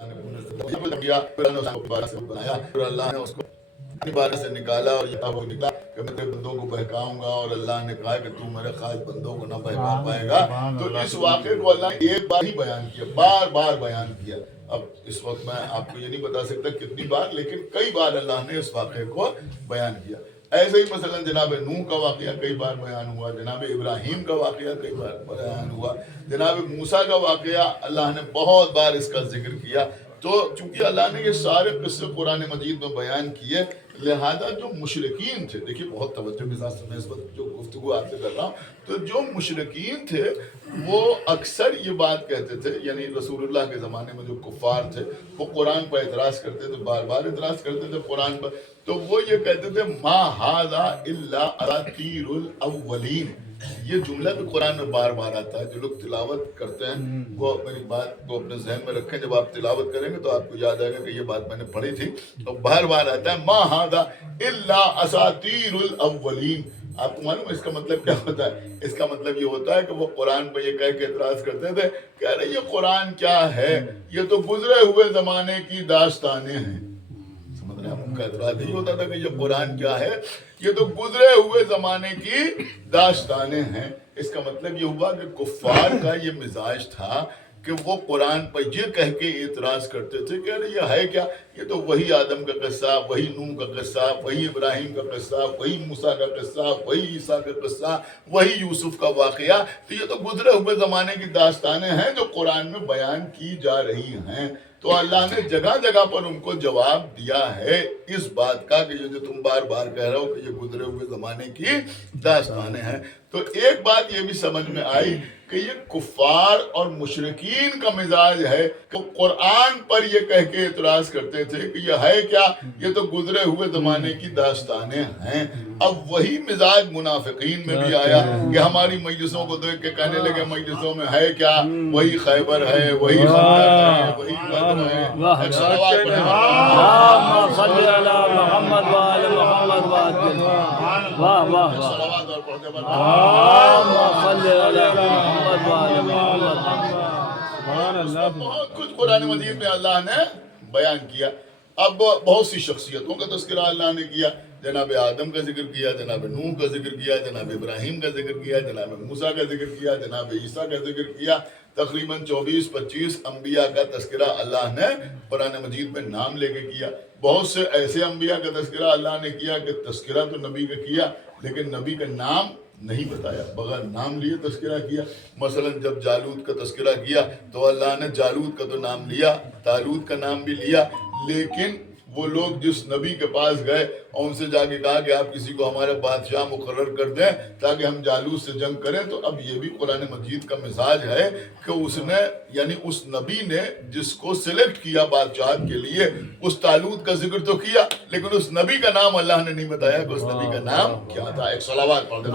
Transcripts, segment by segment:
بنایا پھر اللہ نے اس کو اپنی بارے سے نکالا اور یہ وہ نکلا کہ میں تیرے بندوں کو بہکاؤں گا، اور اللہ نے کہا کہ تو میرے خاص بندوں کو نہ بہکا پائے گا۔ تو اس واقعے کو اللہ نے ایک بار ہی بیان کیا، بار بار بیان کیا۔ اب اس وقت میں آپ کو یہ نہیں بتا سکتا کتنی بار، لیکن کئی بار اللہ نے اس واقعے کو بیان کیا۔ ایسے ہی مثلا جناب نوح کا واقعہ کئی بار بیان ہوا، جناب ابراہیم کا واقعہ کئی بار بیان ہوا، جناب موسیٰ کا واقعہ اللہ نے بہت بار اس کا ذکر کیا۔ تو چونکہ اللہ نے یہ سارے قصے قرآن مجید میں بیان کیے، لہذا جو مشرکین تھے، دیکھیے بہت توجہ کے ساتھ میں اس وقت جو گفتگو آپ سے کر رہا ہوں، تو جو مشرکین تھے وہ اکثر یہ بات کہتے تھے، یعنی رسول اللہ کے زمانے میں جو کفار تھے وہ قرآن پر اعتراض کرتے تھے، بار بار اعتراض کرتے تھے قرآن پر، تو وہ یہ کہتے تھے ما ھذا الا اساطیر الاولین۔ یہ جملہ بھی قرآن میں بار بار آتا ہے۔ جو لوگ تلاوت کرتے ہیں وہ میری بات کو اپنے ذہن میں رکھیں، جب آپ تلاوت کریں گے تو آپ کو یاد آئے گا کہ یہ بات میں نے پڑھی تھی، تو بار بار آتا ہے ما ھذا الا اساطیر الاولین۔ آپ کو معلوم ہے اس کا مطلب کیا ہوتا ہے؟ اس کا مطلب یہ ہوتا ہے کہ وہ قرآن پہ یہ کہہ کے اعتراض کرتے تھے کہ ارے یہ قرآن کیا ہے، یہ تو گزرے ہوئے زمانے کی داستانیں ہیں۔ ان کا اعتراض یہی ہوتا تھا کہ یہ قرآن کیا ہے، یہ تو گزرے ہوئے زمانے کی داستانیں ہیں۔ اس کا مطلب یہ ہوا کہ کفار کا یہ مزاج تھا کہ وہ قرآن پر یہ کہہ کے اعتراض کرتے تھے کہ ارے یہ ہے کیا، یہ تو وہی آدم کا قصہ، وہی نوح کا قصہ، وہی ابراہیم کا قصہ، وہی موسیٰ کا قصہ، وہی عیسیٰ کا قصہ، وہی یوسف کا واقعہ، تو یہ تو گزرے ہوئے زمانے کی داستانیں ہیں جو قرآن میں بیان کی جا رہی ہیں۔ تو اللہ نے جگہ جگہ پر ان کو جواب دیا ہے اس بات کا کہ یہ جو تم بار بار کہہ رہے ہو کہ یہ گزرے ہوئے زمانے کی داستانیں ہیں۔ تو ایک بات یہ بھی سمجھ میں آئی کہ یہ کفار اور مشرکین کا مزاج ہے کہ قرآن پر یہ کہہ کے اعتراض کرتے تھے کہ یہ ہے کیا، یہ تو گزرے ہوئے زمانے کی داستانیں ہیں۔ اب وہی مزاج منافقین میں بھی آیا کہ ہماری مجلسوں کو دیکھ کے کہنے لگے مجلسوں میں ہے کیا، وہی خیبر ہے، وہی خندق ہے، وہی بدر ہے۔ ایک صلوات پڑھیں اللہم صلی علی محمد وآل محمد وآجل واہ واہ واہ صلوات اور پڑھتے بنا اللہم صلی علی محمد وآل محمد۔ بہت کچھ قرآن مجید میں اللہ نے بیان کیا۔ اب بہت سی شخصیتوں کا تذکرہ اللہ نے کیا، جناب آدم کا ذکر کیا، جناب نوح کا ذکر کیا، جناب ابراہیم کا ذکر کیا، جناب موسیٰ کا ذکر کیا، جناب عیسیٰ کا ذکر کیا۔ تقریباً 24-25 انبیاء کا تذکرہ اللہ نے قرآن مجید میں نام لے کے کیا۔ بہت سے ایسے انبیاء کا تذکرہ اللہ نے کیا کہ تذکرہ تو نبی کا کیا لیکن نبی کا نام نہیں بتایا، بغیر نام لیے تذکرہ کیا۔ مثلا جب جالوت کا تذکرہ کیا تو اللہ نے جالوت کا تو نام لیا، طالوت کا نام بھی لیا، لیکن وہ لوگ جس نبی کے پاس گئے اور ان سے جا کے کہا کہ آپ کسی کو ہمارے بادشاہ مقرر کر دیں تاکہ ہم جالوت سے جنگ کریں، تو اب یہ بھی قرآن مجید کا مزاج ہے کہ اس نے یعنی اس نبی نے جس کو سلیکٹ کیا بادشاہت کے لیے، اس طالوت کا ذکر تو کیا لیکن اس نبی کا نام اللہ نے نہیں بتایا کہ اس نبی کا نام کیا تھا۔ ایک صلوات پڑھ دیں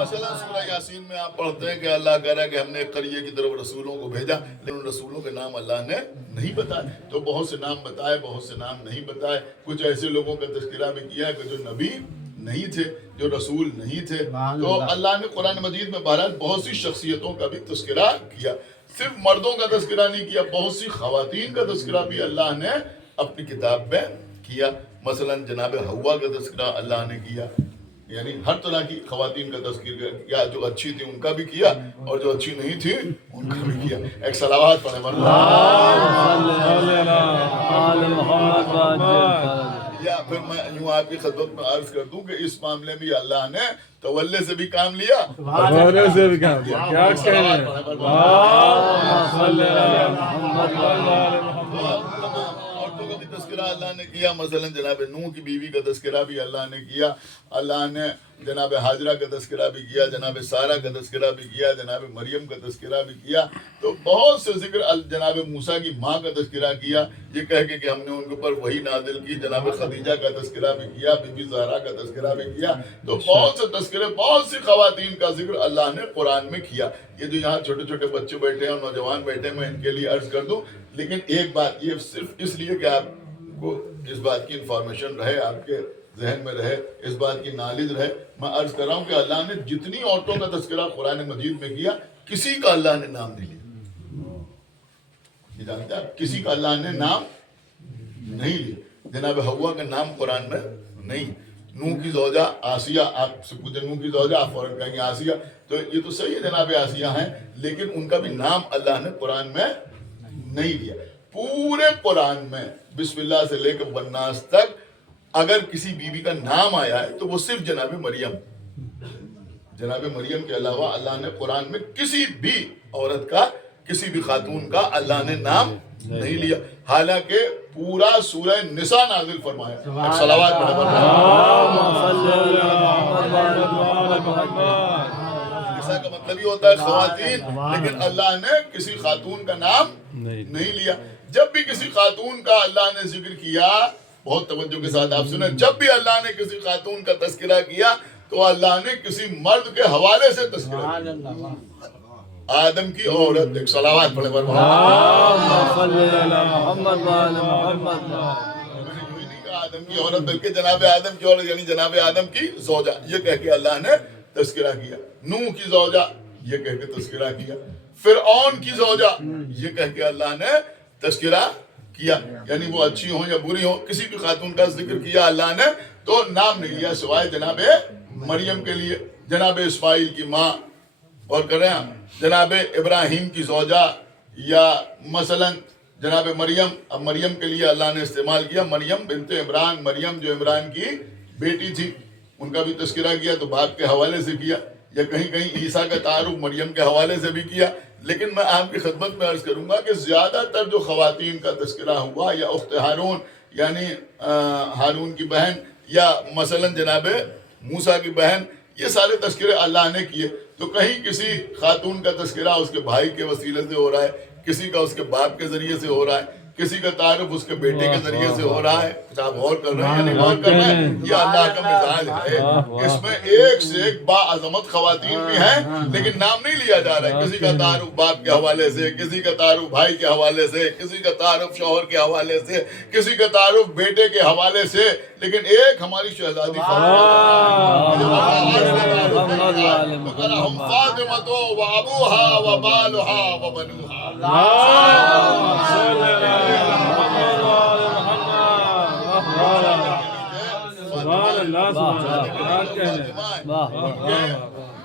مثلا سورہ یاسین میں آپ پڑھتے ہیں کہ اللہ کہہ رہا ہے کہ ہم نے ایک قریے کی طرف رسولوں کو بھیجا، لیکن ان رسولوں کے نام اللہ نے نہیں بتائے۔ تو بہت سے نام بتائے، بہت سے نام نہیں بتائے۔ کچھ ایسے لوگوں کا تذکرہ بھی کیا کہ جو نبی نہیں تھے، جو رسول نہیں تھے۔ تو اللہ نے قرآن مجید میں بہرحال بہت سی شخصیتوں کا بھی تذکرہ کیا، صرف مردوں کا تذکرہ نہیں کیا، بہت سی خواتین کا تذکرہ بھی اللہ نے اپنی کتاب میں کیا۔ مثلا جناب حوا کا تذکرہ اللہ نے کیا، یعنی ہر طرح کی خواتین کا تذکرہ کیا، جو اچھی تھی ان کا بھی کیا اور جو اچھی نہیں تھی ان کا بھی کیا۔ ایک صلوات پڑھیں یا پھر میں یوں آپ کی خدمت میں عرض کر دوں کہ اس معاملے میں اللہ نے تولے سے بھی کام لیا، تولے سے بھی کام لیا، کیا کہنے ہیں؟ عورتوں کا بھی تذکرہ اللہ نے کیا، مثلا جناب نوح کی بیوی کا تذکرہ بھی اللہ نے کیا، اللہ نے جناب حاجرہ کا تذکرہ بھی کیا، جناب سارہ کا تذکرہ بھی کیا، جناب مریم کا تذکرہ بھی کیا۔ تو بہت سے ذکر جناب موسیٰ کی ماں کا تذکرہ کیا، یہ کہہ کے کہ ہم نے ان کے اوپر وحی نازل کی۔ جناب خدیجہ کا تذکرہ بھی کیا، بی بی زہرا کا تذکرہ بھی کیا۔ تو بہت سے تذکرے، بہت سی خواتین کا ذکر اللہ نے قرآن میں کیا۔ یہ جو یہاں چھوٹے چھوٹے بچے بیٹھے ہیں اور نوجوان بیٹھے ہیں، میں ان کے لیے عرض کر دوں، لیکن ایک بات یہ صرف اس لیے کہ آپ کو اس بات کی انفارمیشن رہے، آپ کے ذہن میں رہے، اس بات کی نالج رہے، میں عرض کر رہا ہوں کہ اللہ نے جتنی عورتوں کا تذکرہ قرآن مجید میں کیا کسی کا اللہ نے نام نہیں لیا. یہ جانتے ہیں آپ, کسی کا اللہ نے نام نہیں لیا. جناب حوا کا نام قرآن میں نہیں. نوح کی زوجہ آسیہ, آپ سے پوچھیں نوح کی زوجہ, آپ فوراً کہیں گے آسیہ, تو یہ تو صحیح ہے جناب آسیہ ہیں, لیکن ان کا بھی نام اللہ نے قرآن میں نہیں لیا. پورے قرآن میں بسم اللہ سے لے کر والناس تک اگر کسی بیوی کا نام آیا ہے تو وہ صرف جناب مریم. جناب مریم کے علاوہ اللہ نے قرآن میں کسی بھی عورت کا, کسی بھی خاتون کا اللہ نے نام نہیں لیا. حالانکہ پورا سورہ نساء نازل فرمایا. صلوات نساء کا مطلب یہ ہوتا ہے خواتین, لیکن اللہ نے کسی خاتون کا نام نہیں لیا. جب بھی کسی خاتون کا اللہ نے ذکر کیا, بہت توجہ کے ساتھ آپ سنیں, جب بھی اللہ نے کسی خاتون کا تذکرہ کیا تو اللہ نے کسی مرد کے حوالے سے تذکرہ کیا. آدم کی عورت, ایک صلوات پڑھے پر آدم کی عورت, بلکہ جناب آدم کی عورت یعنی جناب آدم کی زوجہ, یہ کہہ کے اللہ نے تذکرہ کیا. نوح کی زوجہ, یہ کہہ کے تذکرہ کیا. فرعون کی زوجہ, یہ کہہ کے اللہ نے تذکرہ کیا. یعنی وہ اچھی ہوں یا بری ہوں, کسی بھی خاتون کا ذکر کیا اللہ نے تو نام نہیں لیا سوائے جناب مریم کے لیے. جناب اسماعیل کی ماں, اور کر رہے ہیں جناب ابراہیم کی زوجہ, یا مثلا جناب مریم, اب مریم کے لیے اللہ نے استعمال کیا مریم بنت عمران, مریم جو عمران کی بیٹی تھی, ان کا بھی تذکرہ کیا تو باپ کے حوالے سے کیا, یا کہیں کہیں عیسیٰ کا تعارف مریم کے حوالے سے بھی کیا. لیکن میں آپ کی خدمت میں عرض کروں گا کہ زیادہ تر جو خواتین کا تذکرہ ہوا, یا اخت ہارون یعنی ہارون کی بہن, یا مثلا جناب موسیٰ کی بہن, یہ سارے تذکرے اللہ نے کیے. تو کہیں کسی خاتون کا تذکرہ اس کے بھائی کے وسیلے سے ہو رہا ہے, کسی کا اس کے باپ کے ذریعے سے ہو رہا ہے, کسی کا تعارف اس کے بیٹے کے ذریعے سے ہو رہا ہے. کچھ آپ غور کر رہے ہیں یا نہیں غور کر رہے ہیں؟ یہ اللہ کا مزاج ہے. اس میں ایک سے ایک باعظمت خواتین بھی ہیں, لیکن نام نہیں لیا جا رہا ہے. کسی کا تعارف باپ کے حوالے سے, کسی کا تعارف بھائی کے حوالے سے, کسی کا تعارف شوہر کے حوالے سے, کسی کا تعارف بیٹے کے حوالے سے, لیکن ایک ہماری شہزادی فاطمہ و ابوہا و بالہا و بنوہا.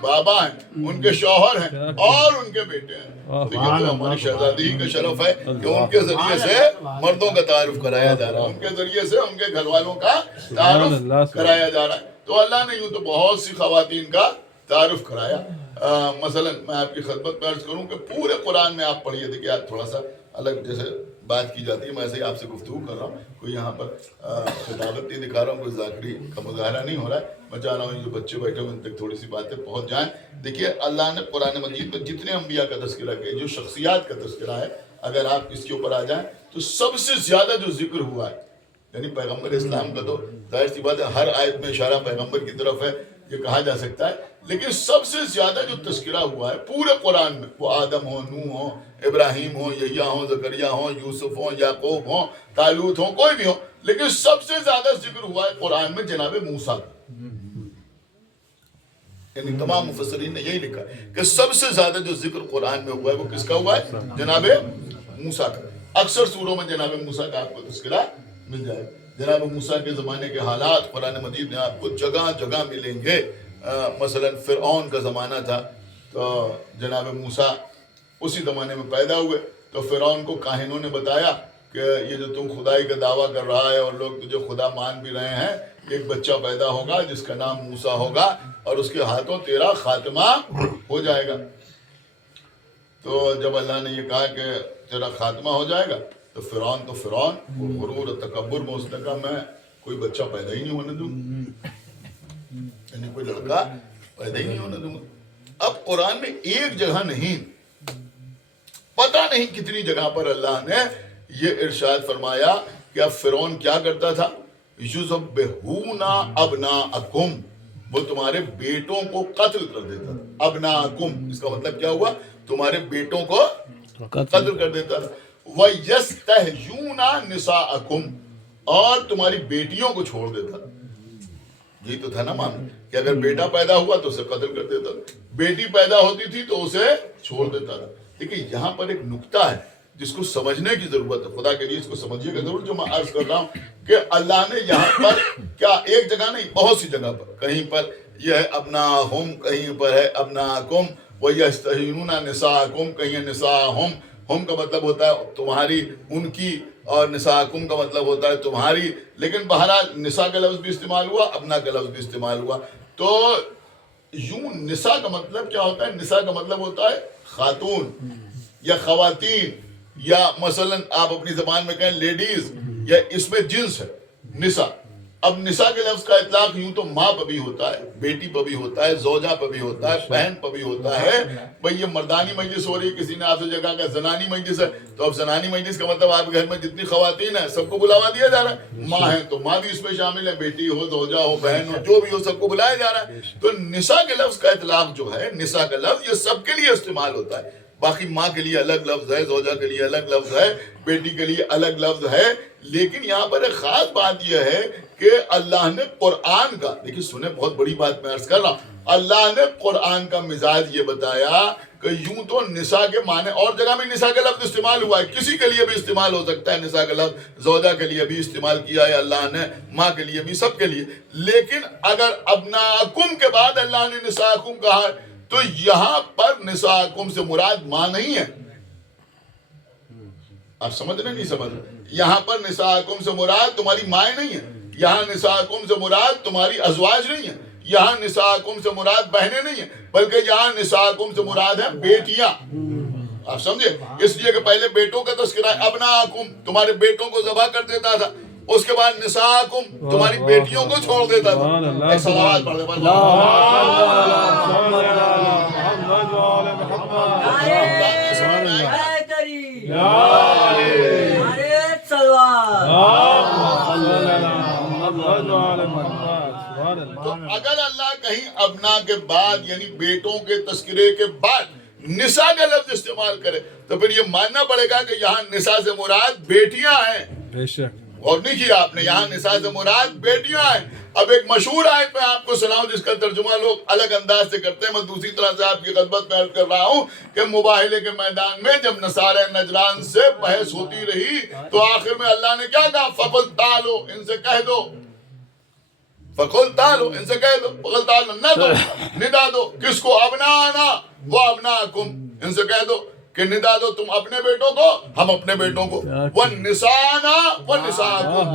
بابا ہیں, ان کے شوہر ہیں, اور ان کے بیٹے ہیں. تو یہ تو ہماری شہزادی کا شرف ہے کہ ان کے ذریعے سے مردوں کا تعارف کرایا جا رہا ہے, ان کے ذریعے سے ان کے گھر والوں کا تعارف کرایا جا رہا ہے. تو اللہ نے یوں تو بہت سی خواتین کا تعارف کرایا. مثلا میں آپ کی خدمت میں عرض کروں کہ پورے قرآن میں آپ پڑھیے, دیکھیے آپ تھوڑا سا الگ جیسے بات کی جاتی ہے, میں ایسے ہی آپ سے گفتگو کر رہا ہوں, کوئی یہاں پر خطابت نہیں دکھا رہا ہوں, کوئی ذاکری کا مظاہرہ نہیں ہو رہا ہے. میں چاہ رہا ہوں جو بچے بیٹھے ہوئے ان تک تھوڑی سی باتیں پہنچ جائیں. دیکھیے اللہ نے قرآن مجید میں جتنے انبیاء کا تذکرہ کیا, جو شخصیات کا تذکرہ ہے, اگر آپ اس کے اوپر آ جائیں تو سب سے زیادہ جو ذکر ہوا ہے یعنی پیغمبر اسلام کا, تو ظاہر سی بات ہے ہر آیت میں اشارہ پیغمبر کی طرف ہے, یہ کہا جا سکتا ہے. لیکن سب سے زیادہ جو تذکرہ ہوا ہے پورے قرآن میں, وہ آدم ہو, نوح ہو, ابراہیم ہو, یحییٰ ہو, زکریا ہو, یوسف ہو, یعقوب ہو, طالوت ہو, کوئی بھی ہو, لیکن سب سے زیادہ ذکر ہوا ہے قرآن میں جناب موسیٰ کا. یعنی تمام مفسرین نے یہی لکھا کہ سب سے زیادہ جو ذکر قرآن میں ہوا ہے وہ کس کا ہوا ہے؟ جناب موسیٰ کا. اکثر سوروں میں جناب موسیٰ کا آپ کو تذکرہ مل جائے. جناب موسیٰ کے زمانے کے حالات قرآن مجید میں آپ کو جگہ جگہ ملیں گے. مثلا فرعون کا زمانہ تھا تو جناب موسیٰ اسی زمانے میں پیدا ہوئے, تو فرعون کو کاہنوں نے بتایا کہ یہ جو تم خدائی کا دعویٰ کر رہا ہے اور لوگ تجھے خدا مان بھی رہے ہیں, ایک بچہ پیدا ہوگا جس کا نام موسیٰ ہوگا اور اس کے ہاتھوں تیرا خاتمہ ہو جائے گا. تو جب اللہ نے یہ کہا کہ تیرا خاتمہ ہو جائے گا تو فرعون غرور و تکبر میں اس نے کہا میں کوئی بچہ پیدا ہی نہیں ہونے دوں, یعنی کوئی لڑکا پیدا ہی نہیں ہونے دوں. اب قرآن میں ایک جگہ نہیں, پتہ نہیں کتنی جگہ پر اللہ نے یہ ارشاد فرمایا کہ اب فرعون کیا کرتا تھا, یذبحون ابناءکم, وہ تمہارے بیٹوں کو قتل کر دیتا تھا. ابناءکم اس کا مطلب کیا ہوا, تمہارے بیٹوں کو قتل کر دیتا تھا. وَيَسْتَحْيُونَ نِسَاءَکم, اور تمہاری بیٹیوں کو چھوڑ دیتا. یہی تو تھا نا مان کہ اگر بیٹا پیدا ہوا تو اسے قتل کر دیتا تھا, بیٹی پیدا ہوتی تھی تو اسے چھوڑ دیتا تھا. دیکھیں یہاں پر ایک نکتہ ہے جس کو سمجھنے کی ضرورت ہے, خدا کے لیے اس کو سمجھیے گا ضرور جو میں عرض کر رہا ہوں کہ اللہ نے یہاں پر کیا ایک جگہ نہیں بہت سی جگہ پر, کہیں پر یہ ہے ابناہم, کہیں پر ہے ابناکم وَيَسْتَحْيُونَ نِسَاءَكُمْ, کہیں نساءہم, ہم کا مطلب ہوتا ہے تمہاری ان کی, اور نساءکم کا مطلب ہوتا ہے تمہاری, لیکن بہرحال نساء کا لفظ بھی استعمال ہوا, ابنا کا لفظ بھی استعمال ہوا. تو یوں نساء کا مطلب کیا ہوتا ہے؟ نساء کا مطلب ہوتا ہے خاتون یا خواتین, یا مثلا آپ اپنی زبان میں کہیں لیڈیز, یا اس میں جنس ہے نساء. اب نساء کے لفظ کا اطلاق یوں تو ماں پہ بھی ہوتا ہے, بیٹی پہ بھی ہوتا ہے, زوجہ پہ بھی ہوتا ہے, بہن پہ بھی ہوتا ہے. بھئی یہ مردانی مجلس ہو رہی ہے, کسی نے آپ سے جگہ کا زنانی مجلس ہے, تو اب زنانی مجلس کا مطلب آپ کے گھر میں جتنی خواتین ہیں سب کو بلاوا دیا جا رہا ہے. ماں ہے تو ماں بھی اس میں شامل ہے, بیٹی ہو, زوجہ ہو, بہن ہو, جو بھی ہو, سب کو بلایا جا رہا ہے. تو نساء کے لفظ کا اطلاق جو ہے, نساء کا لفظ یہ سب کے لیے استعمال ہوتا ہے. باقی ماں کے لیے الگ لفظ ہے, زوجہ کے لیے الگ لفظ ہے, بیٹی کے لیے الگ لفظ ہے. لیکن یہاں پر ایک خاص بات یہ ہے کہ اللہ نے قرآن کا, دیکھیں سنیں بہت بڑی بات میں عرض کر رہا ہوں, اللہ نے قرآن کا مزاج یہ بتایا کہ یوں تو نساء کے معنی اور جگہ میں نساء کا لفظ استعمال ہوا ہے, کسی کے لیے بھی استعمال ہو سکتا ہے نساء کا لفظ, زوجہ کے لیے بھی استعمال کیا ہے اللہ نے, ماں کے لیے بھی, سب کے لیے. لیکن اگر ابناکم کے بعد اللہ نے نساءکم کہا ہے تو یہاں پر نساءکم سے مراد ماں نہیں ہے. آپ سمجھ رہے نہیں سمجھ رہے؟ یہاں پر نساءکم سے مراد تمہاری مائیں نہیں ہیں, یہاں نساءکم سے مراد تمہاری ازواج نہیں ہیں, یہاں نساءکم سے مراد بہنیں نہیں ہیں, بلکہ یہاں نساءکم سے مراد ہیں بیٹیاں. آپ سمجھے؟ اس لیے کہ پہلے بیٹوں کا تذکرہ ہے, ابناکم تمہارے بیٹوں کو ذبح کر دیتا تھا, اس کے بعد نساءکم تمہاری بیٹیوں کو چھوڑ دیتا تھا. ایک صلوات پڑھ دے تو اگر اللہ کہیں ابنا کے بعد یعنی بیٹوں کے تذکرے کے بعد نساء کا لفظ استعمال کرے تو پھر یہ ماننا پڑے گا کہ یہاں نساء سے مراد بیٹیاں ہیں. بے شک. اور نہیں کیا آپ نے, یہاں نساء سے مراد بیٹیاں ہیں. اب ایک مشہور آیت میں آپ کو سناؤں جس کا ترجمہ لوگ الگ انداز سے کرتے ہیں, میں دوسری طرح سے آپ کی خدمت میں عرض کر رہا ہوں کہ مباہلے کے میدان میں جب نصارہ نجران سے بحث ہوتی رہی تو آخر میں اللہ نے کیا کہا, فقل تعالو, ان سے کہہ دو, فقل تعالو, ان سے کہہ دو, فقل تعالو, نہ دو, ندا دو, کس کو, ابنانا و ابناکم, ان سے کہہ دو کہ ندا دو تم اپنے بیٹوں کو, ہم اپنے بیٹوں کو, وَالنِّسَانَا وَالنِّسَاءَكُمْ.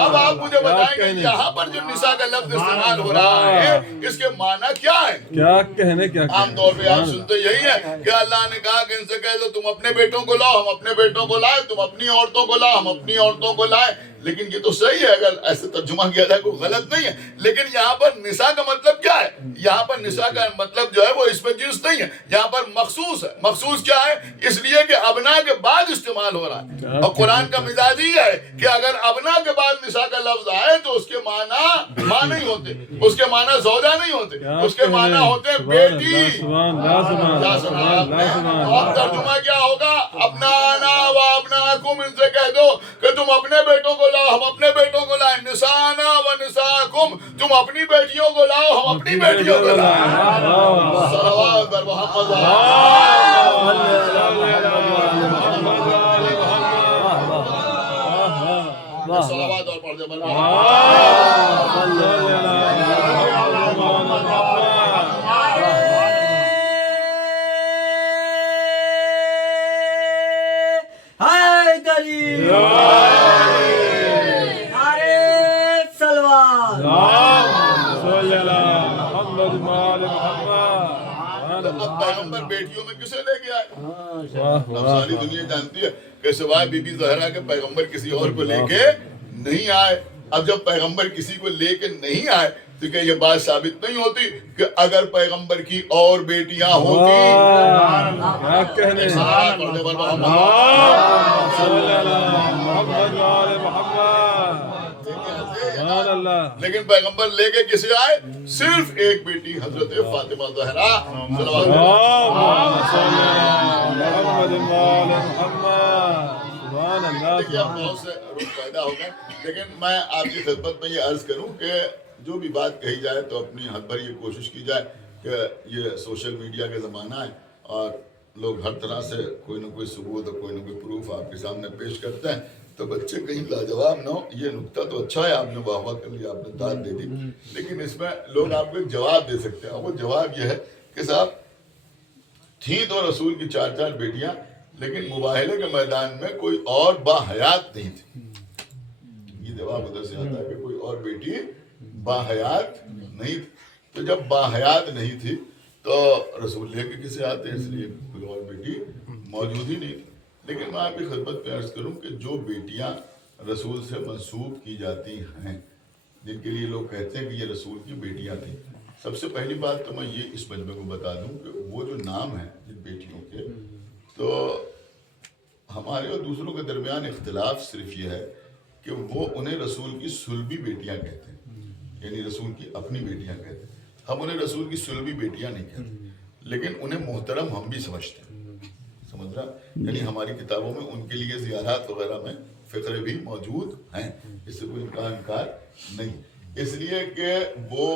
اب آپ مجھے بتائیں کہ یہاں پر جو نساء کا لفظ استعمال ہو رہا ہے اس کے معنی کیا ہے؟ کیا کہنے, کیا عام طور پہ آپ سنتے یہی ہے کہ اللہ نے کہا کہ ان سے کہہ دو تم اپنے بیٹوں کو لاؤ, ہم اپنے بیٹوں کو لائے, تم اپنی عورتوں کو لاؤ, ہم اپنی عورتوں کو لائے. لیکن یہ تو صحیح ہے, اگر ایسے ترجمہ کیا جائے کوئی غلط نہیں ہے. لیکن یہاں پر نساء کا مطلب کیا ہے؟ یہاں پر نساء کا مطلب جو ہے وہ اس میں جنس نہیں ہے, یہاں پر مخصوص ہے. مخصوص کیا ہے؟ اس لیے کہ ابنا کے بعد استعمال ہو رہا ہے, اور قرآن کا مزاج یہ ہے کہ اگر ابنا کے بعد نساء کا لفظ آئے تو اس کے معنی ماں نہیں ہوتے, اس کے معنی زوجہ نہیں ہوتے, اس کے معنی ہوتے بیٹی. اور ترجمہ کیا ہوگا, ابنانا و ابناکم, ان سے کہہ دو کہ تم اپنے بیٹوں کو لاؤ, ہم اپنے بیٹوں کو لائیں, نسانا و نساکم, تم اپنی بیٹیوں کو لاؤ, ہم اپنی بیٹیوں کو لائیں. صلوات بر محمد صلوات اور پڑھ دے بر اب پیغمبر بیٹیوں میں کسے لے کے آئے؟ اب ساری دنیا جانتی ہے کہ سوائے بی بی زہرا کے پیغمبر کسی اور کو لے کے نہیں آئے. اب جب پیغمبر کسی کو لے کے نہیں آئے تو کیا یہ بات ثابت نہیں ہوتی کہ اگر پیغمبر کی اور بیٹیاں ہوتی, لیکن پیغمبر لے کے کسے آئے؟ صرف ایک بیٹی حضرت فاطمہ زہرا. دیکھیے اب بہت سے رخ پیدا ہو گئے، لیکن میں آپ کی خدمت میں یہ عرض کروں کہ جو بھی بات کہی جائے تو اپنی حد پر یہ کوشش کی جائے کہ یہ سوشل میڈیا کا زمانہ ہے اور لوگ ہر طرح سے کوئی نہ کوئی ثبوت اور کوئی نہ کوئی پروف آپ کے سامنے پیش کرتے ہیں، تو بچے کہیں لاجواب نہ ہو۔ یہ نکتہ تو اچھا ہے، آپ نے واہ واہ کر لیا، آپ نے داد دے دی، لیکن اس میں لوگ آپ کو ایک جواب دے سکتے ہیں، اور وہ جواب یہ ہے کہ صاحب تھیں تو رسول کی 4 بیٹیاں، لیکن مباہلے کے میدان میں کوئی اور باحیات نہیں تھی۔ یہ جواب ادھر سے آتا ہے کہ کوئی اور بیٹی باحیات نہیں تھی، تو جب باحیات نہیں تھی تو رسول لے کے کسے آتے ہیں، اس لیے کوئی اور بیٹی موجود ہی نہیں تھی۔ لیکن میں آپ کی خدمت میں عرض کروں کہ جو بیٹیاں رسول سے منسوب کی جاتی ہیں، جن کے لیے لوگ کہتے ہیں کہ یہ رسول کی بیٹیاں تھیں، سب سے پہلی بات تو میں یہ اس مجمع کو بتا دوں کہ وہ جو نام ہیں جن بیٹیوں کے، تو ہمارے اور دوسروں کے درمیان اختلاف صرف یہ ہے کہ وہ انہیں رسول کی صلبی بیٹیاں کہتے ہیں، یعنی رسول کی اپنی بیٹیاں کہتے ہیں۔ ہم انہیں رسول کی صلبی بیٹیاں نہیں کہتے، لیکن انہیں محترم ہم بھی سمجھتے ہیں، سمجھ رہا؟ یعنی ہماری کتابوں میں ان کے لیے زیارات وغیرہ میں فقرے بھی موجود ہیں، اس سے کوئی انکار نہیں، اس لیے کہ وہ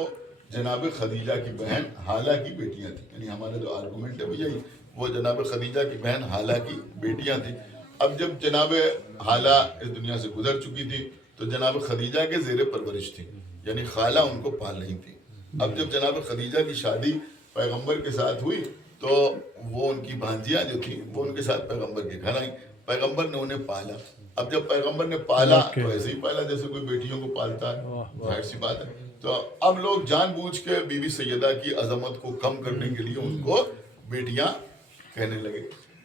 جناب خدیجہ کی بہن حالہ کی بیٹیاں تھیں، یعنی ہمارا جو آرگومنٹ ہے وہ یہی، وہ جناب خدیجہ کی بہن حالہ کی بیٹیاں تھیں۔ اب جب جناب حالہ اس دنیا سے گزر چکی تھی تو جناب خدیجہ کے زیر پرورش تھی، یعنی خالہ ان کو پال رہی تھی۔ اب جب جناب خدیجہ کی شادی پیغمبر کے ساتھ ہوئی تو وہ ان کی بھانجیاں جو تھیں وہ ان کے ساتھ پیغمبر کے گھر آئیں، پیغمبر نے انہیں پالا۔ اب جب پیغمبر نے پالا تو ایسے ہی پالا جیسے کوئی بیٹیوں کو پالتا ہے، ظاہر سی بات ہے۔ تو اب لوگ جان بوجھ کے بی بی سیدہ کی عظمت کو کم کرنے کے لیے ان کو بیٹیاں کہنے لگے،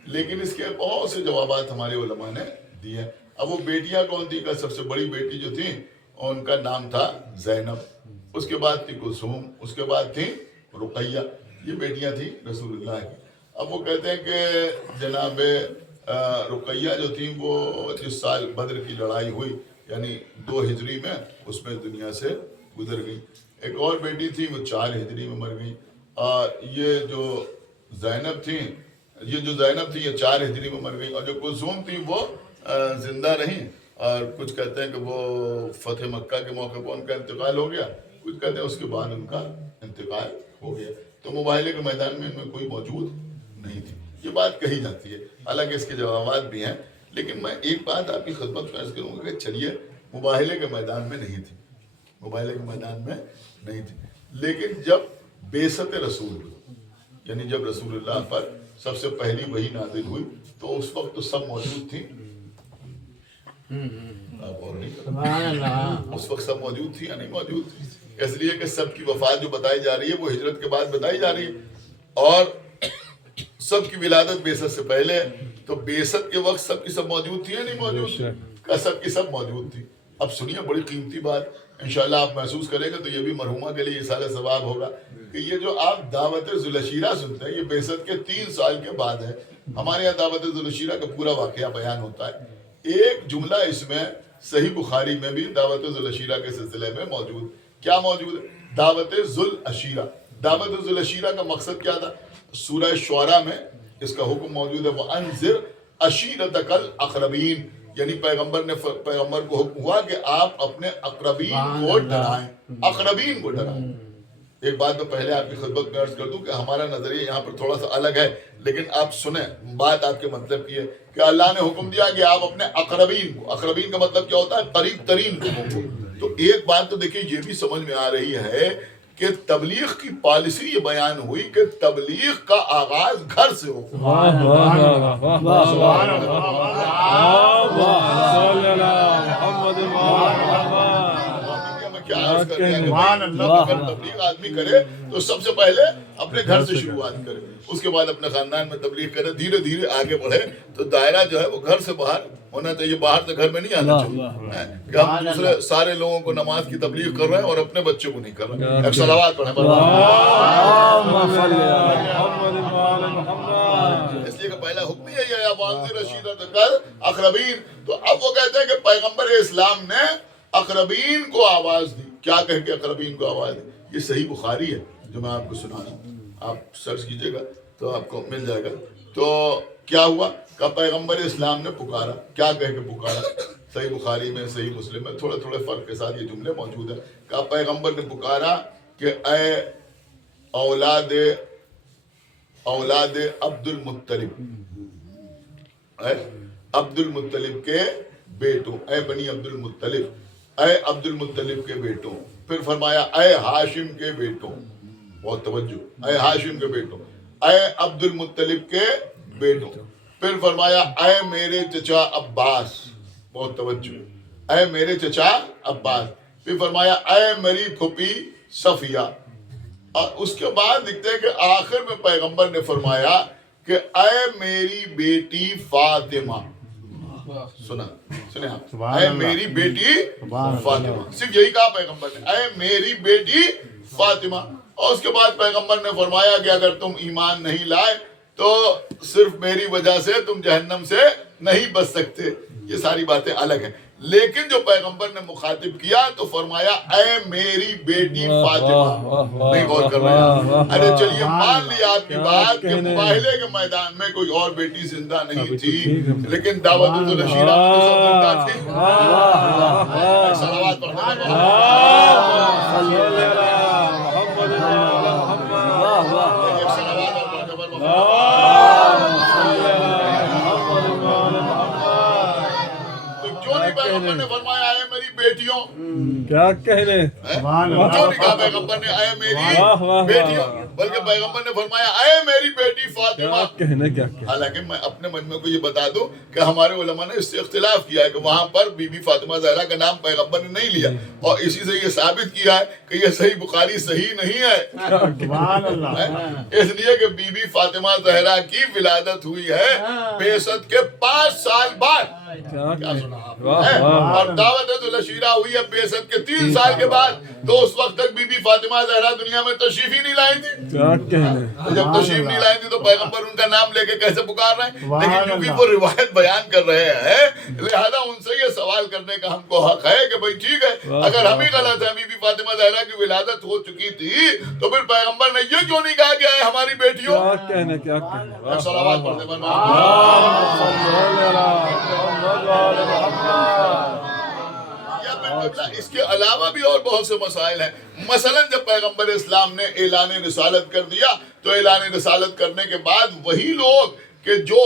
لیکن اس کے بہت سے جوابات ہمارے علماء نے دیے۔ اب وہ بیٹیاں کون تھی؟ کہ سب سے بڑی بیٹی جو تھی ان کا نام تھا زینب، اس کے بعد تھی کلثوم، اس کے بعد تھی رقیہ، یہ بیٹیاں تھیں رسول اللہ کی۔ اب وہ کہتے ہیں کہ جناب رقیہ جو تھی وہ جس سال بدر کی لڑائی ہوئی یعنی 2 ہجری میں اس میں دنیا سے گزر گئی۔ ایک اور بیٹی تھی وہ 4 ہجری میں مر گئی، اور یہ جو زینب تھی یہ 4 ہجری میں مر گئی، اور جو کلثوم تھی وہ زندہ رہیں، اور کچھ کہتے ہیں کہ وہ فتح مکہ کے موقع پر ان کا انتقال ہو گیا، کچھ کہتے ہیں اس کے بعد ان کا انتقال ہو گیا، تو مباہلے کے میدان میں ان میں کوئی موجود نہیں تھی، یہ بات کہی جاتی ہے، حالانکہ اس کے جوابات بھی ہیں۔ لیکن میں ایک بات آپ کی خدمت میں عرض کروں گا کہ چلیے مباہلے کے میدان میں نہیں تھی، مباہلے کے میدان میں نہیں تھی، لیکن جب بعثت رسول ہوئی، یعنی جب رسول اللہ پر سب سے پہلی وحی نازل ہوئی تو اس وقت تو سب موجود تھی، آپ اور نہیں، اس وقت سب موجود تھی یا نہیں موجود تھی؟ اس لیے کہ سب کی وفات جو بتائی جا رہی ہے وہ ہجرت کے بعد بتائی جا رہی ہے، اور سب کی ولادت بعثت سے پہلے، تو بعثت کے وقت سب کی سب موجود تھی یا نہیں موجود تھی؟ کہ سب کی سب موجود تھی۔ اب سنیے بڑی قیمتی بات، انشاءاللہ آپ محسوس کریں گے تو یہ بھی مرحومہ کے لیے اصالہ ثواب ہوگا کہ یہ جو آپ دعوت ذوالعشیرہ سنتے ہیں یہ بعثت کے 3 سال کے بعد ہے۔ ہمارے یہاں دعوت ذوالعشیرہ کا پورا واقعہ بیان ہوتا ہے، ایک جملہ اس میں صحیح بخاری میں بھی دعوت ذوالعشیرہ کے سلسلے میں موجود، کیا موجود ہے؟ دعوت ذوالعشیرہ۔ دعوت ذوالعشیرہ کا مقصد کیا تھا؟ سورہ شعراء میں اس کا حکم موجود ہے، وَأَنذِرْ عَشِيرَتَكَ الْأَقْرَبِينَ، یعنی پیغمبر کو حکم ہوا کہ آپ اپنے اقربین کو ڈرائیں، اقربین کو ڈرائیں۔ ایک بات میں پہلے آپ کی خدمت میں عرض کر دوں کہ ہمارا نظریہ یہاں پر تھوڑا سا الگ ہے، لیکن آپ سنیں بات آپ کے مطلب کی ہے کہ اللہ نے حکم دیا کہ آپ اپنے اقربین کو، اقربین کا مطلب کیا ہوتا ہے؟ قریب ترین لوگوں کو۔ تو ایک بات تو دیکھیں یہ بھی سمجھ میں آ رہی ہے کہ تبلیغ کی پالیسی یہ بیان ہوئی کہ تبلیغ کا آغاز گھر سے ہو۔ اگر تبلیغ آدمی کرے تو سب سے پہلے اپنے گھر سے شروعات کرے، اس کے بعد اپنے خاندان میں تبلیغ کرے، دھیرے دھیرے آگے بڑھے، تو دائرہ جو ہے وہ گھر سے باہر ہونا چاہیے، باہر سے گھر میں نہیں آنا چاہیے کہ ہم دوسرے سارے لوگوں کو نماز کی تبلیغ کر رہے ہیں اور اپنے بچوں کو نہیں کر رہے ہیں۔ ایک صلوات پڑھیں۔ اس لیے کہ پہلا حکم ہی ہے یا وانذر عشیرتک الاقربین۔ تو اب وہ کہتے ہیں کہ پیغمبر اسلام نے اقربین کو آواز دی، کیا کہہ کے اقربین کو آواز دی؟ یہ صحیح بخاری ہے جو میں آپ کو سنا رہا ہوں۔ آپ سرچ کیجئے گا تو آپ کو مل جائے گا. تو کیا ہوا کہ پیغمبر اسلام نے پکارا, کیا کہہ کے پکارا؟ صحیح بخاری میں, صحیح مسلم میں تھوڑے تھوڑے فرق کے ساتھ یہ جملے موجود ہیں کہ پیغمبر نے پکارا کہ اے اولاد عبد المطلب, اے عبد المطلب کے بیٹوں, اے بنی عبد المطلب, اے عبد المطلب کے بیٹوں. پھر فرمایا اے ہاشم کے بیٹوں, بہت توجہ, اے ہاشم کے بیٹوں, اے عبد المطلب کے بیٹوں. پھر فرمایا اے میرے چچا عباس, بہت توجہ, اے میرے چچا عباس. پھر فرمایا اے میری پھوپھی صفیہ. اور اس کے بعد دکھتے ہیں کہ آخر میں پیغمبر نے فرمایا کہ اے میری بیٹی فاطمہ. سنیں آپ, اے میری بیٹی فاطمہ. صرف یہی کہا پیغمبر نے, اے میری بیٹی فاطمہ. اور اس کے بعد پیغمبر نے فرمایا کہ اگر تم ایمان نہیں لائے تو صرف میری وجہ سے تم جہنم سے نہیں بچ سکتے. یہ ساری باتیں الگ ہیں, لیکن جو پیغمبر نے مخاطب کیا تو فرمایا اے میری بیٹی فاطمہ. نہیں غور کر رہے ہیں؟ ارے چلیے مان لی آپ کی بات کہ مباہلے کے میدان میں کوئی اور بیٹی زندہ نہیں تھی, لیکن دعوت النشیرہ میں تو سب زندہ تھی. صلوات پڑھنے پیغمبر نے فرمایا اے میری بیٹیوں, کیا کہنے, کیوں نہیں کہا پیغمبر نے اے میری بیٹیوں, بلکہ پیغمبر نے فرمایا اے میری بیٹی فاطمہ. کیا حالانکہ میں اپنے مجمع کو یہ بتا دوں کہ ہمارے علماء نے اس سے اختلاف کیا ہے کہ وہاں پر بی بی فاطمہ زہرا کا نام پیغمبر نے نہیں لیا, اور اسی سے یہ ثابت کیا ہے کہ یہ صحیح بخاری صحیح نہیں ہے. اس لیے کہ بی بی فاطمہ زہرا کی ولادت ہوئی ہے بعثت کے 5 سال بعد. کیا سنا آپ, اور دعوت النشیرہ ہوئی ہے بعثت کے 3 سال کے بعد. تو اس وقت تک بی بی فاطمہ زہرا دنیا میں تشریف ہی نہیں لائی تھی. جب تشریف نہیں لائی تھی تو پیغمبر ان کا نام لے کے کیسے پکار رہے ہیں؟ لیکن کیونکہ وہ روایت بیان کر رہے ہیں, لہذا ان سے یہ سوال کرنے کا ہم کو حق ہے کہ بھئی ٹھیک ہے, اگر ہم ہی غلط ہیں, بی بی فاطمہ زہرا کی ولادت ہو چکی تھی, تو پھر پیغمبر نے یہ کیوں نہیں کہا کہ اے ہماری بیٹیوں. صلوات پڑھتے اس کے علاوہ بھی اور بہت سے مسائل ہیں. مثلا جب پیغمبر اسلام نے اعلان رسالت کر دیا تو اعلان رسالت کرنے کے بعد وہی لوگ کہ جو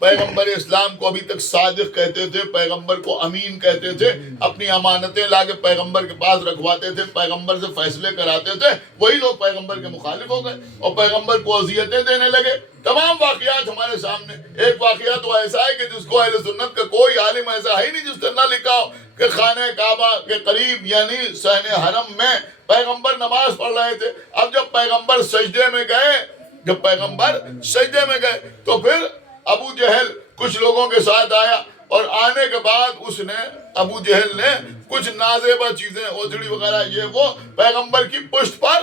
پیغمبر اسلام کو ابھی تک صادق کہتے تھے, پیغمبر کو امین کہتے تھے, اپنی امانتیں لا کے پیغمبر کے پاس رکھواتے تھے, پیغمبر سے فیصلے کراتے تھے, وہی لوگ پیغمبر کے مخالف ہو گئے اور پیغمبر کو اذیتیں دینے لگے. تمام واقعات ہمارے سامنے. ایک واقعہ تو ایسا ہے کہ جس کو اہل سنت کا کوئی عالم ایسا ہے نہیں جس نے نہ لکھا ہو کہ خانہ کعبہ کے قریب یعنی صحن حرم میں پیغمبر نماز پڑھ رہے تھے. اب جب پیغمبر سجدے میں گئے تو پھر ابو جہل کچھ لوگوں کے ساتھ آیا, اور آنے کے بعد اس نے, ابو جہل نے کچھ نازیبہ چیزیں, اوجڑی وغیرہ یہ وہ پیغمبر کی پشت پر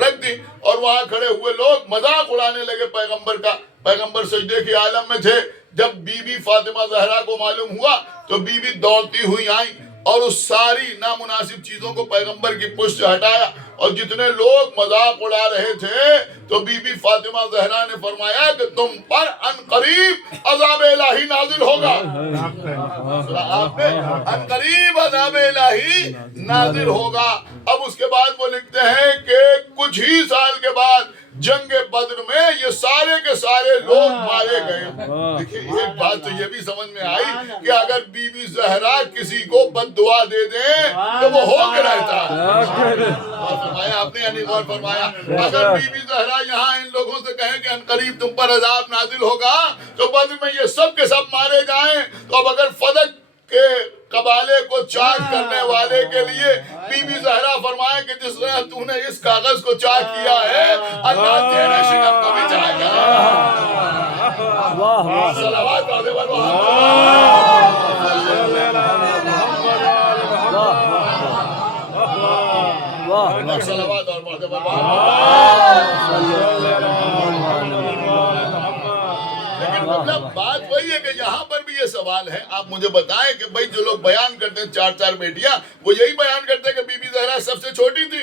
رکھ دی, اور وہاں کھڑے ہوئے لوگ مذاق اڑانے لگے پیغمبر کا. پیغمبر سجدے کے عالم میں تھے. جب بی بی فاطمہ زہرا کو معلوم ہوا تو بی بی دوڑتی ہوئی آئیں اور اس ساری نامناسب چیزوں کو پیغمبر کی پشت سے ہٹایا, اور جتنے لوگ مذاق اڑا رہے تھے تو بی بی فاطمہ زہرا نے فرمایا کہ تم پر عنقریب عذاب الہی نازل ہوگا. آپ نے عنقریب عذاب الہی نازل ہوگا. اب اس کے بعد وہ لکھتے ہیں کہ کچھ ہی سال کے بعد جنگ بدر میں یہ سارے کے سارے لوگ مارے گئے. دیکھیے ایک بات تو یہ بھی سمجھ میں آئی کہ اگر بی بی زہرا کسی کو بد دعا دے دیں تو وہ ہو کے رہتا ہے. فرمایا آپ نے یعنی غور فرمایا, اگر بی بی زہرا یہاں ان لوگوں سے کہیں کہ انقریب تم پر عذاب نازل ہوگا تو بدر میں یہ سب کے سب مارے جائیں, تو اب اگر فدق کے قبالے کو چاک کرنے والے کے لیے بی بی زہرا فرمائے کہ جس طرح تو نے اس کاغذ کو چاک کیا ہے اللہ تیرے شکم کو بھی چاک کرے. صلوات پڑھتے صلوات اور پڑھتے مطلب بات وہی ہے کہ یہاں پر بھی یہ سوال ہے. آپ مجھے بتائیں کہ بھئی جو لوگ بیان کرتے ہیں 4 بیٹیاں, وہ یہی بیان کرتے ہیں کہ بی بی زہرا سب سے چھوٹی تھی.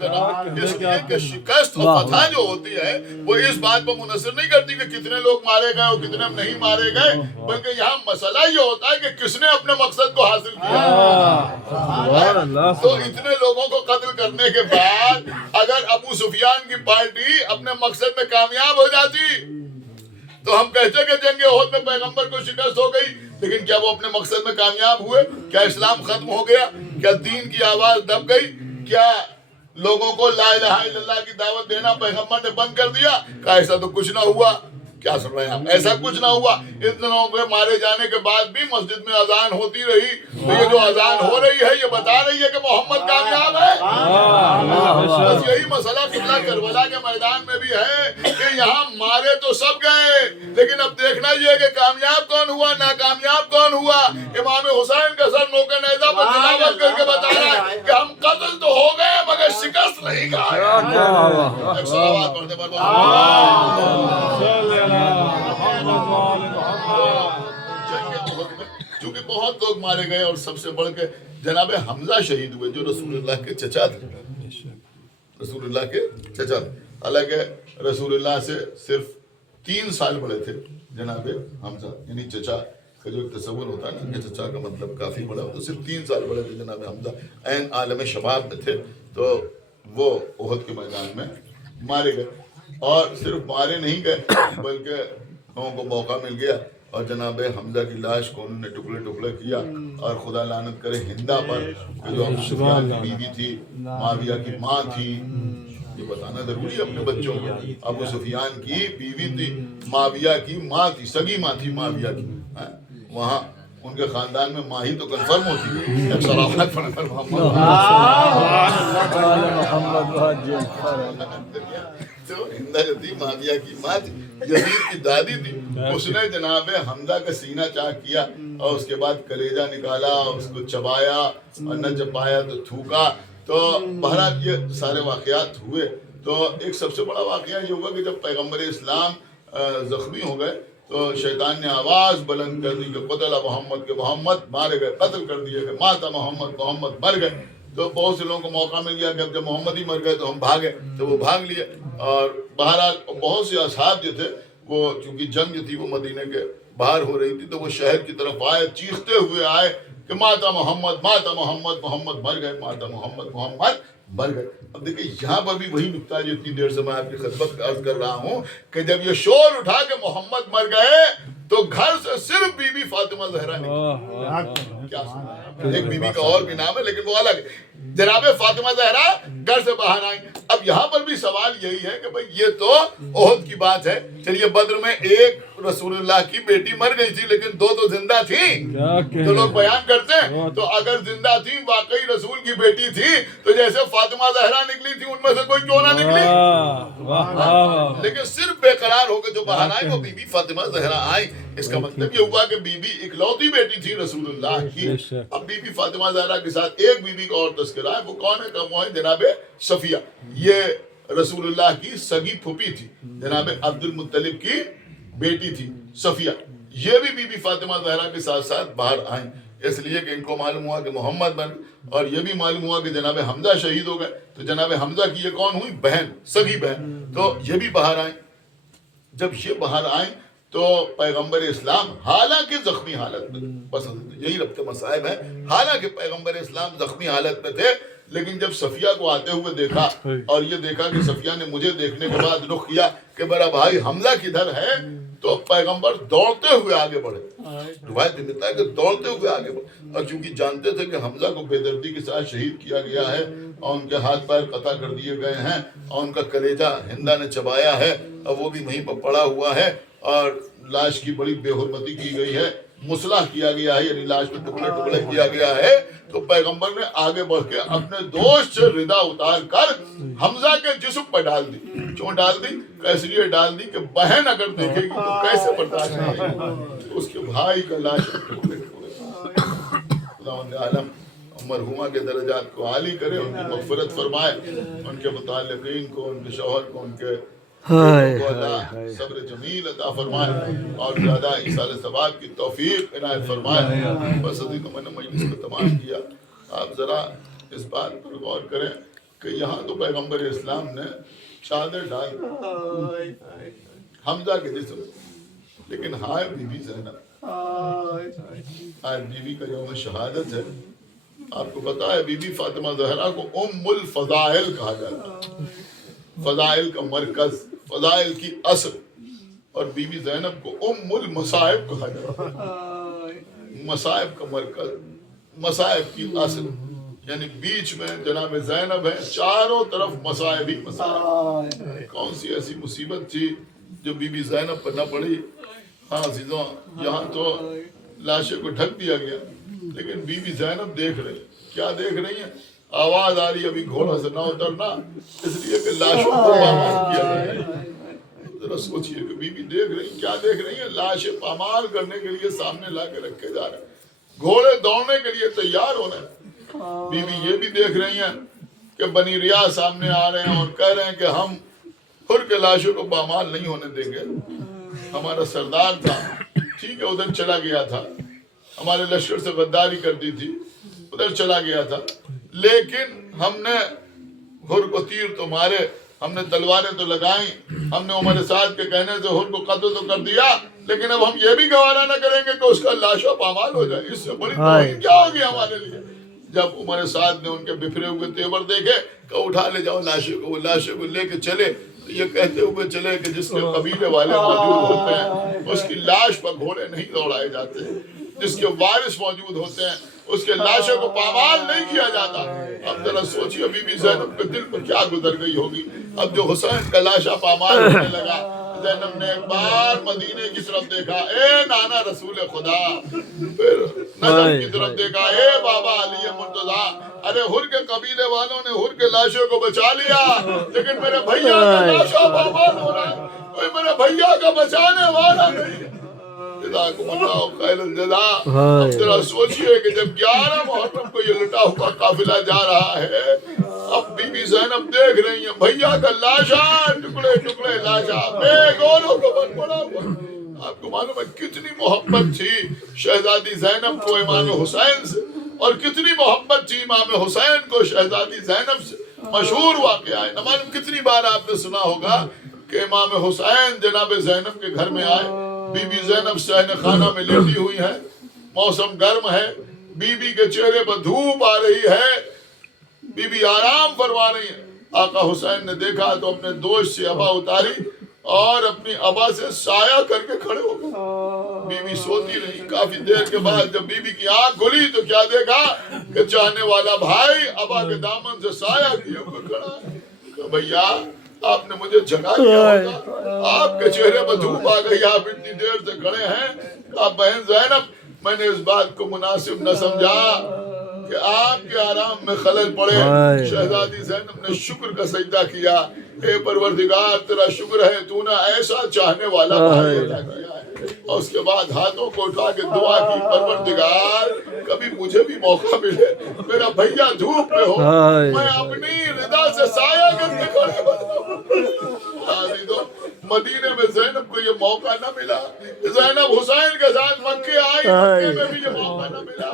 کرنا، اس لیے کہ شکست اور فتح جو ہوتی ہے وہ اس بات پر منحصر نہیں کرتی کہ کتنے لوگ مارے گئے اور کتنے نہیں مارے گئے، بلکہ یہاں مسئلہ یہ ہوتا ہے کہ کس نے اپنے مقصد کو حاصل کیا۔ تو اتنے لوگوں کو قتل کرنے کے بعد اگر ابو سفیان کی پارٹی اپنے مقصد میں کامیاب ہو جاتی تو ہم کہتے کہ جنگ احد میں پیغمبر کو شکست ہو گئی، لیکن کیا وہ اپنے مقصد میں کامیاب ہوئے؟ کیا اسلام ختم ہو گیا؟ کیا دین کی آواز دب گئی؟ کیا لوگوں کو لا الہ الا اللہ کی دعوت دینا پیغمبر نے بند کر دیا؟ کہا ایسا تو کچھ نہ ہوا۔ کیا سن رہے ہیں آپ؟ ایسا کچھ نہ ہوا۔ اتنے لوگوں کے مارے جانے کے بعد بھی مسجد میں اذان ہوتی رہی، تو یہ جو اذان ہو رہی ہے یہ بتا رہی ہے کہ محمد کامیاب ہے۔ بس یہی مسئلہ قبلہ کربلا کے میدان میں بھی ہے کہ یہاں مارے تو سب گئے، لیکن اب دیکھنا یہ ہے کہ کامیاب کون ہوا، ناکامیاب کون ہوا۔ امام حسین کا سر نوکے نیزہ پر تلاوت کر کے بتا رہا ہے کہ ہم قتل تو ہو گئے مگر شکست نہیں کھائے۔ ایک صلوات پڑھتے چونکہ بہت لوگ مارے گئے اور سب سے بڑھ کے جناب حمزہ شہید ہوئے جو رسول اللہ کے چچا تھے، رسول اللہ کے چچا تھے۔ حالانکہ رسول اللہ سے صرف 3 سال بڑے تھے جناب حمزہ، یعنی چچا کا جو ایک تصور ہوتا ہے نا کہ چچا کا مطلب کافی بڑا ہوتا ہے، صرف 3 سال بڑے تھے جناب حمزہ، عین عالم شباب میں تھے۔ تو وہ احد کے میدان میں مارے گئے، اور صرف مارے نہیں گئے بلکہ لوگوں کو موقع مل گیا اور جناب حمزہ کی لاش کو انہوں نے ٹکڑے ٹکڑے کیا، اور خدا لعنت کرے ہندا پر جو ابو سفیان کی بیوی تھی، معاویہ کی ماں تھی۔ یہ بتانا ضروری ہے اپنے بچوں کو، ابو سفیان کی بیوی تھی، معاویہ کی ماں تھی، سگی ماں تھی معاویہ کی۔ وہاں ان کے خاندان میں ماں ہی تو کنفرم ہوتی ہے۔ ایک صلوات پڑھ محمد تو ہندا جو تھی معاویہ کی ماں تھی، یزید کی دادی تھی۔ اس نے جناب حمزہ کا سینہ چاک کیا اور اس کے بعد کلیجہ نکالا، اس کو چبایا اور نہ جب پایا تو تھوکا۔ تو بہرحال یہ سارے واقعات ہوئے۔ تو ایک سب سے بڑا واقعہ یہ ہوا کہ جب پیغمبر اسلام زخمی ہو گئے تو شیطان نے آواز بلند کر دی کہ قتل محمد، کہ محمد مارے گئے، قتل کر دیے گئے، ماتا محمد، محمد مر گئے۔ تو بہت سے لوگوں کو موقع مل گیا کہ اب جب محمد ہی مر گئے تو ہم بھاگے، تو وہ بھاگ لیے۔ اور بہرحال بہت سے اصحاب جو تھے وہ چونکہ جنگ جو تھی وہ مدینے کے باہر ہو رہی تھی تو وہ شہر کی طرف آئے، چیختے ہوئے آئے کہ ماتا محمد، ماتا محمد، محمد مر گئے، ماتا محمد، محمد مر گئے۔ اب دیکھیں یہاں پر بھی وہی نکتہ جو اتنی دیر سے میں آپ کی خدمت میں عرض کر رہا ہوں کہ جب یہ شور اٹھا کہ محمد مر گئے تو گھر سے صرف بی بی فاطمہ زہرا نکلی۔ کیا سنا؟ ایک بی بی کا اور بھی نام ہے لیکن وہ الگ ہے۔ جناب فاطمہ زہرا گھر سے باہر آئیں۔ اب یہاں پر بھی سوال یہی ہے کہ بھئی یہ تو احد کی بات ہے، چلیے بدر میں ایک رسول اللہ کی بیٹی مر گئی تھی لیکن 2 تو زندہ تھیں، تو لوگ بیان کرتے ہیں۔ تو اگر زندہ تھی واقعی رسول کی بیٹی تھی تو جیسے فاطمہ زہرا نکلی تھی ان میں سے کوئی کیوں نہ نکلی؟ لیکن صرف بے قرار ہو کے جو باہر آئی وہ بی بی فاطمہ زہرا آئی۔ اس کا مطلب یہ ہوا کہ بی بی اکلوتی بیٹی تھی رسول اللہ کی۔ اب بی بی فاطمہ زہرا کے ساتھ ایک بی بی کا اور تذکرہ ہے، وہ کون ہے؟ وہ ہے جناب صفیہ۔ یہ رسول اللہ کی سگی پھوپھی تھی، جناب عبد المطلب کی بیٹی تھی صفیہ۔ یہ بھی بی بی فاطمہ زہرا کے ساتھ ساتھ باہر آئیں، اس لیے کہ ان کو معلوم ہوا کہ محمد بن، اور یہ بھی معلوم ہوا کہ جناب حمزہ شہید ہو گئے۔ تو جناب حمزہ کی یہ کون ہوئی؟ بہن، سگی بہن۔ تو یہ بھی باہر آئیں۔ جب یہ باہر آئیں تو پیغمبر اسلام حالانکہ زخمی حالت میں، بس یہی ربط مصائب ہے، حالانکہ پیغمبر اسلام زخمی حالت میں تھے، لیکن جب صفیہ کو آتے ہوئے دیکھا اور یہ دیکھا کہ صفیہ نے مجھے دیکھنے کے بعد رخ کیا کہ میرا بھائی حمزہ کدھر ہے، تو پیغمبر دوڑتے ہوئے آگے بڑھے۔ روایت میں ملتا ہے کہ دوڑتے ہوئے آگے بڑھے، اور چونکہ جانتے تھے کہ حمزہ کو بے دردی کے ساتھ شہید کیا گیا ہے اور ان کے ہاتھ پیر قطع کر دیے گئے ہیں اور ان کا کلیجہ ہندا نے چبایا ہے اور وہ بھی وہیں پر پڑا ہوا ہے، اور لاش کی بڑی بے حرمتی کی گئی ہے، مسلح کیا گیا ہے، یعنی لاش میں ٹکڑے ٹکڑے کیا گیا ہے، تو پیغمبر نے آگے بڑھ کے اپنے دوست سے ردا اتار کر حمزہ کے جسم پر ڈال دی۔ کیوں ڈال دی؟ اس لیے ڈال دی کہ بہن اگر دیکھے گی تو کیسے برداشت کرے گی؟ اس کے بھائی کا لاش ٹکڑے ٹکڑے۔ خداوند عالم مرحومہ کے درجات کو عالی کرے، ان کی مغفرت فرمائے، ان کے متعلقین کو، ان کے شوہر کو، ان کے کو اللہ صبر جمیل عطا فرمائے اور زیادہ ایصال ثواب کی توفیق عنایت فرمائے۔ بس ابھی تو میں نے مجلس کو تمام کیا، آپ ذرا اس بات پر غور کریں کہ یہاں تو پیغمبر اسلام نے چادر ڈال حمزہ کے جسم، لیکن ہائے بی بی زینب، آج بی بی کا یوم شہادت ہے. آپ کو پتا ہے بی بی فاطمہ زہرا کو ام الفضائل کہا جاتا ہے، فضائل کا مرکز، فضائل کی اصل. اور بی بی زینب کو ام المصائب کہا جاتا ہے، مصائب کا مرکز، مصائب کی اصل. یعنی بیچ میں جناب زینب ہے، چاروں طرف مصائب ہی مصائب. کون سی ایسی مصیبت تھی جو بی بی زینب پر نہ پڑی؟ ہاں عزیزوں، یہاں تو لاشیں کو ڈھک دیا گیا، لیکن بی بی زینب دیکھ رہی. کیا دیکھ رہی ہیں؟ آواز آ رہی ابھی گھوڑا سے نہ اترنا، اس لیے کہ لاشوں کو پامال کیا جا رہا ہے. ذرا سوچئے کہ بی بی دیکھ رہی، کیا دیکھ رہی ہیں؟ لاشیں پامال کرنے کے لیے سامنے لا کے رکھے جا رہے ہیں، گھوڑے دوڑنے کے لیے تیار ہو رہے ہیں. بی بی یہ بھی دیکھ رہی ہیں کہ بنی ریاض سامنے آ رہے ہیں اور کہہ رہے ہیں کہ ہم حر کے لاشوں کو پامال نہیں ہونے دیں گے. ہمارا سردار تھا، ٹھیک ہے ادھر چلا گیا تھا، ہمارے لشکر سے غداری کر دی تھی، ادھر چلا گیا تھا، لیکن ہم نے حر کو تیر تو مارے، ہم نے تلواریں تو لگائیں، ہم نے عمر سعد کے کہنے سے حر کو قتل تو کر دیا، لیکن اب ہم یہ بھی گوارا نہ کریں گے کہ اس کا لاشوں پامال ہو جائے. اس سے بڑی توہین کیا ہوگی ہمارے لیے؟ جب عمر سعد نے ان کے بکھرے ہوئے تیور دیکھے کہ اٹھا لے جاؤ لاشوں کو، وہ لاشوں کو لے کے چلے تو یہ کہتے ہوئے چلے کہ جس کے قبیلے والے موجود ہوتے ہیں اس کی لاش پر گھوڑے نہیں دوڑائے جاتے، جس کے وارث موجود ہوتے ہیں اس کے لاشوں کو پامال نہیں کیا جاتا. اب ذرا سوچیے بی بی زینب کے دل پر کیا گزر گئی ہوگی. اب جو حسین کا لاشا پامال ہونے لگا، زینب نے ایک بار مدینے کی طرف دیکھا، اے نانا رسول خدا، پھر نجف کی طرف دیکھا، اے بابا علی مرتضیٰ. ارے حر کے قبیلے والوں نے حر کے لاشوں کو بچا لیا، لیکن میرے بھیا کا لاشا پامال ہو رہا ہے، کوئی میرے بھیا کا بچانے والا نہیں. جزاکم اللہ خیر الجزاء. اب ذرا سوچئے کہ جب 11 محرم کو یہ لٹا ہوا قافلہ جا رہا ہے، اب بی بی زینب دیکھ رہی ہیں بھیا کا لاشا، ٹکڑے ٹکڑے لاشا، بیگانوں کو بن پڑا ہوا. آپ کو معلوم ہے کتنی محبت تھی شہزادی زینب کو امام حسین سے، اور کتنی محبت تھی امام حسین کو شہزادی زینب سے. مشہور واقعہ ہے، نہ معلوم کتنی بار آپ نے سنا ہوگا کہ امام حسین جناب زینب کے گھر میں آئے، بی بی زینب صحن خانہ میں لیٹی ہوئی ہے، موسم گرم ہے، بی بی کے چہرے پر دھوپ آ رہی ہے، بی بی آرام فرما رہی ہے. آقا حسین نے دیکھا تو اپنے دوش سے ابا اتاری اور اپنی ابا سے سایہ کر کے کھڑے ہو گئے. بی بی سوتی رہی. کافی دیر کے بعد جب بی بی کی آنکھ کھلی تو کیا دیکھا کہ چاہنے والا بھائی ابا کے دامن سے سایہ کیے ہوئے کھڑا ہے. کہ بھیا آپ نے مجھے جگا دیا ہوگا، آپ کے چہرے پر دھوپ آ گئی، آپ اتنی دیر سے کھڑے ہیں. آپ بہن زینب، میں نے اس بات کو مناسب نہ سمجھا کہ آپ کے آرام میں خلل پڑے. شہزادی زینب نے شکر کا سجدہ کیا، اے پروردگار تیرا شکر ہے تو نے ایسا چاہنے والا بھائی عطا کیا ہے. اور اس کے بعد ہاتھوں کو اٹھا کے دعا کی، پروردگار کبھی مجھے بھی موقع ملے، میرا بھیا دھوپ میں ہو، میں اپنی رضا سے سایہ کر کے کھڑے بناؤں. مدینے میں زینب کو یہ موقع نہ ملا. زینب حسین کے ساتھ مکے آئی، مکے میں بھی یہ موقع نہ ملا.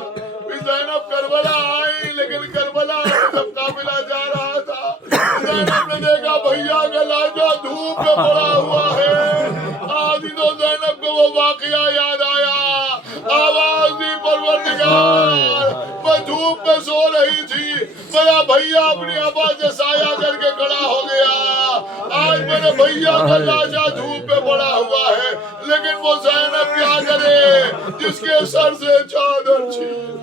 زینب کربلا آئی، لیکن کربلا جب قافلہ جا رہا تھا زینب نے دیکھا بھیا کا لاشا دھوپ میں پڑا ہوا ہے. آدھی تو زینب کو وہ واقعہ یاد آیا، آواز دی پروردگار میں دھوپ میں سو رہی تھی، میرا بھیا اپنی ابا سے سایہ کر کے کھڑا ہو گیا. آج میرے بھیا کا لاشا دھوپ میں پڑا ہوا ہے، لیکن وہ زینب کیا کرے جس کے سر سے چادر چھین